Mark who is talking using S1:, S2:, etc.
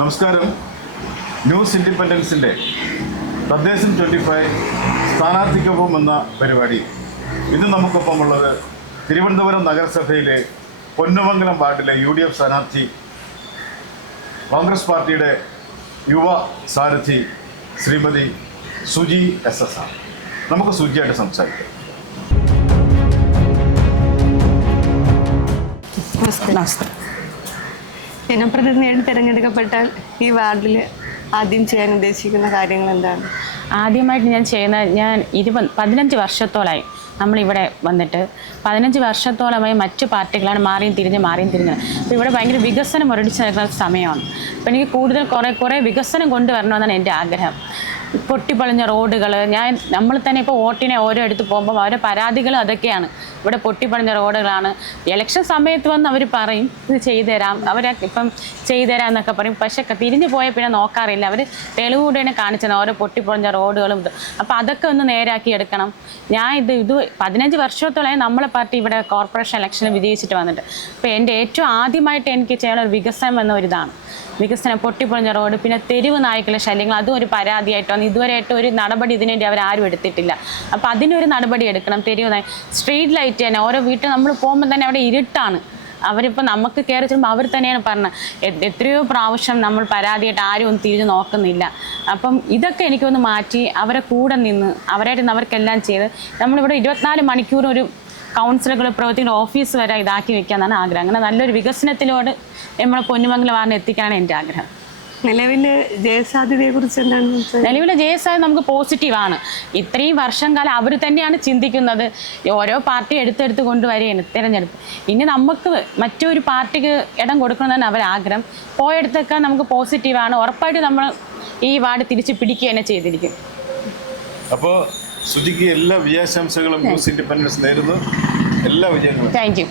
S1: നമസ്കാരം. ന്യൂസ് ഇൻഡിപെൻഡൻസിന്റെ തദ്ദേശം ട്വന്റി ഫൈവ് സ്ഥാനാർത്ഥിക്കൊപ്പം എന്ന പരിപാടി. ഇന്ന് നമുക്കൊപ്പമുള്ളത് തിരുവനന്തപുരം നഗരസഭയിലെ പൊന്നമംഗലം വാർഡിലെ യു ഡി എഫ് സ്ഥാനാർത്ഥി കോൺഗ്രസ് പാർട്ടിയുടെ യുവ സാരഥി ശ്രീമതി സുജി എസ് എസ് ആണ്. നമുക്ക് സുജിയായിട്ട് സംസാരിക്കാം.
S2: നമസ്കാരം. ജനപ്രതിനിധിയായിട്ട് തിരഞ്ഞെടുക്കപ്പെട്ടാൽ ഈ വാർഡിൽ ആദ്യം ചെയ്യാൻ ഉദ്ദേശിക്കുന്ന കാര്യങ്ങൾ എന്താണ്?
S3: ആദ്യമായിട്ട് ഞാൻ ചെയ്യുന്ന ഞാൻ ഇരുപത് പതിനഞ്ച് വർഷത്തോളമായി നമ്മളിവിടെ വന്നിട്ട് പതിനഞ്ച് വർഷത്തോളമായി മറ്റു പാർട്ടികളാണ് മാറിയും തിരിഞ്ഞ് മാറിയും തിരിഞ്ഞ്. അപ്പോൾ ഇവിടെ ഭയങ്കര വികസനം ഒരടിച്ച് നിൽക്കുന്ന സമയമാണ്. അപ്പോൾ എനിക്ക് കൂടുതൽ കുറേ കുറേ വികസനം കൊണ്ടുവരണമെന്നാണ് എന്റെ ആഗ്രഹം. പൊട്ടിപ്പൊളിഞ്ഞ റോഡുകൾ ഞാൻ നമ്മൾ തന്നെ ഇപ്പോൾ വോട്ടിനെ ഓരോ എടുത്ത് പോകുമ്പോൾ അവരെ പരാതികൾ അതൊക്കെയാണ്. ഇവിടെ പൊട്ടിപ്പൊളിഞ്ഞ റോഡുകളാണ്. ഇലക്ഷൻ സമയത്ത് വന്ന് അവർ പറയും ഇത് ചെയ്തു തരാം അവരെ ഇപ്പം ചെയ്തു തരാം എന്നൊക്കെ പറയും. പക്ഷെ തിരിഞ്ഞു പോയ പിന്നെ നോക്കാറില്ല. അവർ തെളിവൂടെയാണ് കാണിച്ചത് ഓരോ പൊട്ടിപ്പൊളിഞ്ഞ റോഡുകളും. അപ്പോൾ അതൊക്കെ ഒന്ന് നേരാക്കി എടുക്കണം. ഞാൻ ഇത് ഇത് പതിനഞ്ച് വർഷത്തോളമായി നമ്മളെ പാർട്ടി ഇവിടെ കോർപ്പറേഷൻ ഇലക്ഷൻ വിജയിച്ചിട്ട് വന്നിട്ട്. അപ്പോൾ എന്റെ ഏറ്റവും ആദ്യമായിട്ട് എനിക്ക് ചെയ്യാനുള്ള ഒരു വികസനം എന്ന ഒരിതാണ്. വികസനം പൊട്ടിപ്പൊളിഞ്ഞ റോഡ് പിന്നെ തെരുവ് നായ്ക്കളുടെ ശല്യങ്ങൾ അതും ഒരു പരാതിയായിട്ട് വന്നു ഇതുവരെയായിട്ട് ഒരു നടപടി ഇതിനുവേണ്ടി അവർ ആരും എടുത്തിട്ടില്ല. അപ്പോൾ അതിനൊരു നടപടി എടുക്കണം. തെരുവ് സ്ട്രീറ്റ് ലൈറ്റ് തന്നെ. ഓരോ വീട്ടിൽ നമ്മൾ പോകുമ്പോൾ തന്നെ അവിടെ ഇരുട്ടാണ്. അവരിപ്പോൾ നമുക്ക് കയറി ചെല്ലുമ്പോൾ അവർ തന്നെയാണ് പറഞ്ഞത്. എത്രയോ പ്രാവശ്യം നമ്മൾ പരാതിയായിട്ട് ആരും ഒന്നും തിരിഞ്ഞു നോക്കുന്നില്ല. അപ്പം ഇതൊക്കെ എനിക്കൊന്ന് മാറ്റി അവരെ കൂടെ നിന്ന് അവരായിട്ട് അവർക്കെല്ലാം ചെയ്ത് നമ്മളിവിടെ ഇരുപത്തിനാല് മണിക്കൂർ ഒരു കൗൺസിലുകൾ പ്രവർത്തിക്കുന്ന ഓഫീസ് വരെ ഇതാക്കി വെക്കാന്നാണ് ആഗ്രഹം. അങ്ങനെ നല്ലൊരു വികസനത്തിലോട് നമ്മളെ പൊന്നുമംഗലം വാറിന് എത്തിക്കാനാണ് എന്റെ ആഗ്രഹം.
S2: നിലവിൽ ജയസാധ്യതയെ കുറിച്ച് എന്താണ്?
S3: നിലവിലെ ജയസായ നമുക്ക് പോസിറ്റീവാണ് ഇത്രയും വർഷം കാലം അവർ തന്നെയാണ് ചിന്തിക്കുന്നത്. ഓരോ പാർട്ടി എടുത്തെടുത്ത് കൊണ്ടുവരികയാണ് തിരഞ്ഞെടുപ്പ്. ഇനി നമുക്ക് മറ്റൊരു പാർട്ടിക്ക് ഇടം കൊടുക്കണമെന്നാണ് അവർ ആഗ്രഹം. പോയെടുത്തൊക്കെ നമുക്ക് പോസിറ്റീവാണ് ഉറപ്പായിട്ട് നമ്മൾ ഈ വാർഡ് തിരിച്ചു പിടിക്കുക തന്നെ ചെയ്തിരിക്കും.
S1: അപ്പോൾ സുജിക്ക് എല്ലാ വിജയാശംസകളും ന്യൂസ് ഇൻഡിപെൻഡൻസ് നേരുന്നു. എല്ലാ വിജയങ്ങളും.
S3: Thank you